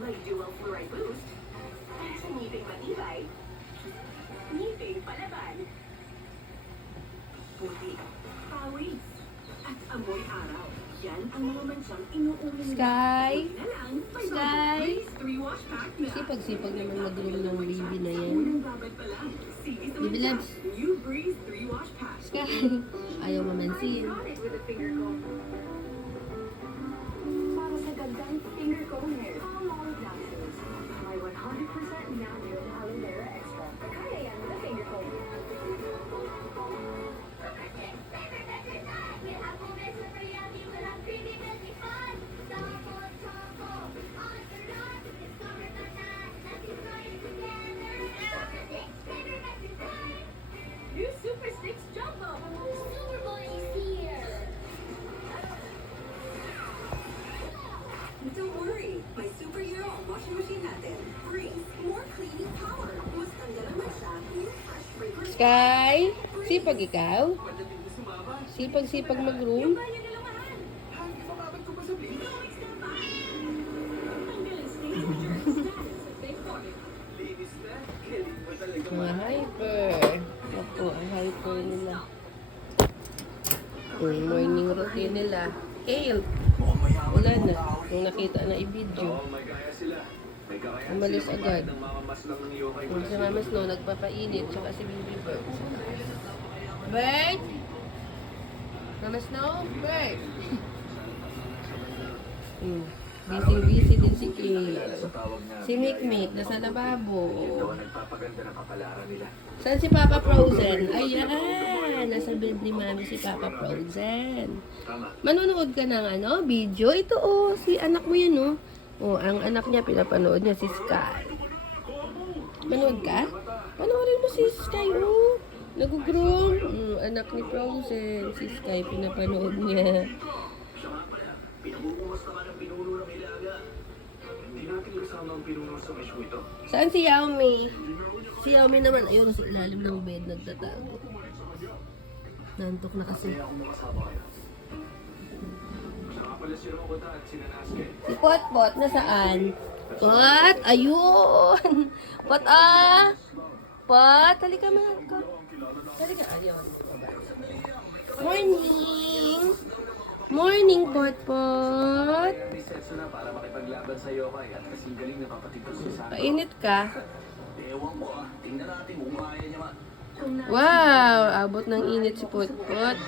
May dual fluoride boost. Para sa ngiping matibay, ngiping palaban. Puti, pawis, at amoy araw. Yan ang mga mansyang inuuling Sky? na lang. Sky? Breeze 3-wash pack na. Sipag-sipag naman mag-room ng baby na yan. Unang babad pa lang. Sige sa Baby mansa. loves. New Breeze 3-wash pack. Sky. Ayaw mamansin. Got it with a finger comb. Para sa gandang finger comb hair. Palmolive Naturals. May 100% natural aloe vera extra. Kaya yan with a finger comb. New Super Sticks Jumbo. Super Boy is here. Don't worry, may superhero ang washing machine natin. Breeze, more cleaning power. Mas tanggal ang masa, new fresh fragrance. Sky? Sipag ikaw? Sipag-sipag mag-room? Mga hyper. Ako, ang hyper nila. Yung morning routine nila. Kale. Wala na. Nung nakita na i-video. Umalis agad. Yung si Mama Snow nagpapainit. Tsaka si Baby Bird. Bird? Mama Snow? Bird? Busy din si Kale. Si Mikmik, nasa lababo. Saan si Papa Frozen? Ayan! Nasa bed ni Mami si Papa Frozen. Manonood ka ng video? Ito si anak mo yan ang anak niya, pinapanood niya si Sky. Manood ka? Panoorin mo si Sky, Nag-groom. Anak ni Frozen. Si Sky, pinapanood niya. Saan si Yaomi? Si Yaomi naman, ayun, sa ilalim ng bed, nagtatago. Nantok na kasi. Si Potpot, nasaan? Pot? Ayun! Pot, Pot, halika mga. Halika, ayun. Morning! Morning, Potpot! Para makipaglaban sa yokai at kasing galing na kapatid ko sa akin. Painit ka? Ewan ko tingnan natin kung kaya niya man. Wow! Abot ng init si Potpot.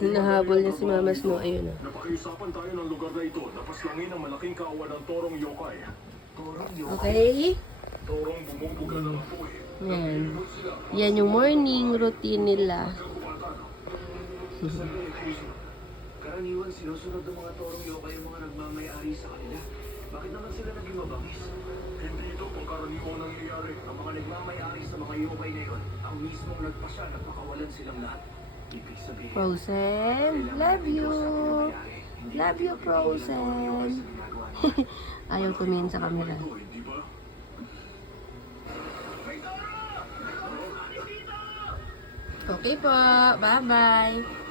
Hinahabol niya si Mama Snow. Ayun Napakiusapan tayo ng lugar na ito. Napaslangin ang malaking kawan ng torong yokai. Okay? Torong bumubuga ng apoy. Yan. Yan yung morning routine nila. Karaniwan sinusunod ng mga torong yokai yung mga nagmamayari sa kanila. Bakit naman sila naging mabangis? Hindi ito pangkaraniwan ang nangyayari. Ang mga nagmamayari sa mga yokai na yun, ang mismong nagpasya na pakawalan silang lahat. Ibig sabihin, Frozen, love you. Love you, Frozen. Ayaw tumingin sa camera. Hindi ba? Okay po. Bye-bye.